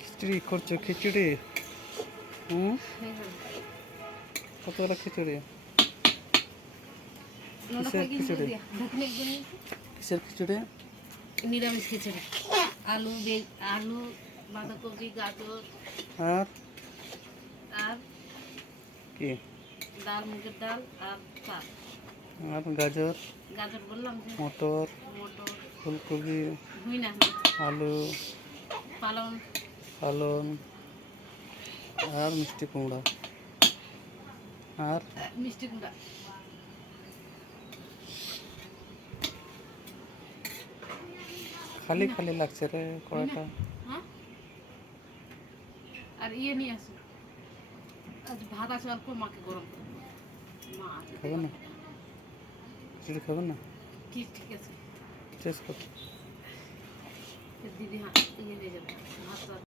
খিচুড়ি করছ খিচুড়ি? হুম? কতগুলো খিচুড়ি? কিসের খিচুড়ি? কিসের খিচুড়ি? নিরামিষ খিচুড়ি। আলু আলু বাঁধাকপি গাজর। আর? আর কি? ডাল মুগের ডাল আর গাজর? গাজর বললাম মটর? ফুলকপি হুই না আলু পালং পালন আর মিষ্টি কুমড়া আর মিষ্টি কুমড়া খালি খালি লাগছে রে কড়াটা হ্যাঁ আর ইয়ে নিয়ে আসো আজ ভাত আছে অল্প মাকে গরম করে দেবো। মা আছে। খাবে না খিচুড়ি খাবে না ঠিক ঠিক আছে Just okay.